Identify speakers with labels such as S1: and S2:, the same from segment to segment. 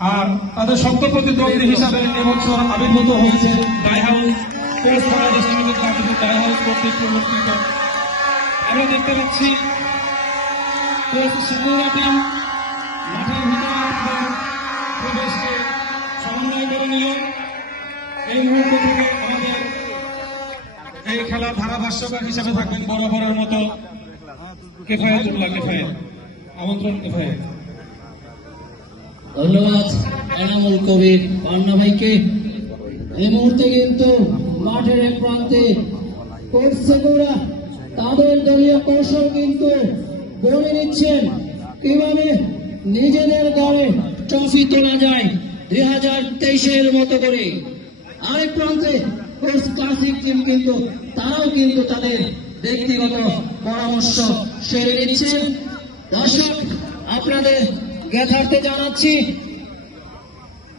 S1: আর তাদের শক্ত প্রতিদ্বন্দ্বী হিসাবে এবছর আবির্ভূত হয়েছে কর্তৃক আমরা দেখতে পাচ্ছি সমন্বয় করে এই মুহূর্ত আমাদের এই ধারাভাষ্যকার হিসাবে থাকবেন বরাবরের মতো। কেফায়েতুল্লাহ কেফায়েত। আমন্ত্রণ, কেফায়েত।
S2: ধন্যবাদ, এনামুল কবির পান্না ভাইকে। এই মুহূর্তে কিন্তু মাঠের এক প্রান্তে কোর্সেগুড়া তাদের দলীয় কৌশল কিন্তু গড়ে নিচ্ছেন। কীভাবে নিজেদের দলে ট্রফি তোলা যায় দুই হাজার তেইশের মতো করে। আরেক প্রান্তে কোর্স ক্লাসিক টিম কিন্তু, তারাও কিন্তু তাদের ব্যক্তিগত পরামর্শ সেরে নিচ্ছেন। দর্শক, আপনাদের জ্ঞাতার্থে জানাচ্ছি,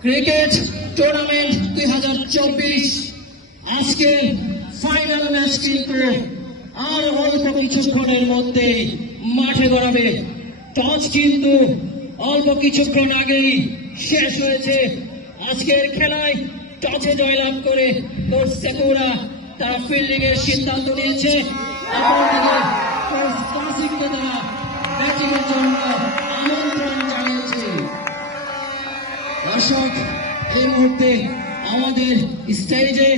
S2: ক্রিকেট টুর্নামেন্ট দুই হাজার চব্বিশ, আজকের ফাইনাল ম্যাচ কিন্তু আর অল্প কিছুক্ষণের মধ্যে মাঠে গড়াবে। টস কিন্তু অল্প কিছুক্ষণ আগেই শেষ হয়েছে। আজকের খেলায় টসে জয়লাভ করে সেকুরা তারা ফিল্ডিং এর সিদ্ধান্ত নিয়েছে। তারা ব্যাটিং এর জন্য দর্শক এই মুহূর্তে আমাদের স্টেজে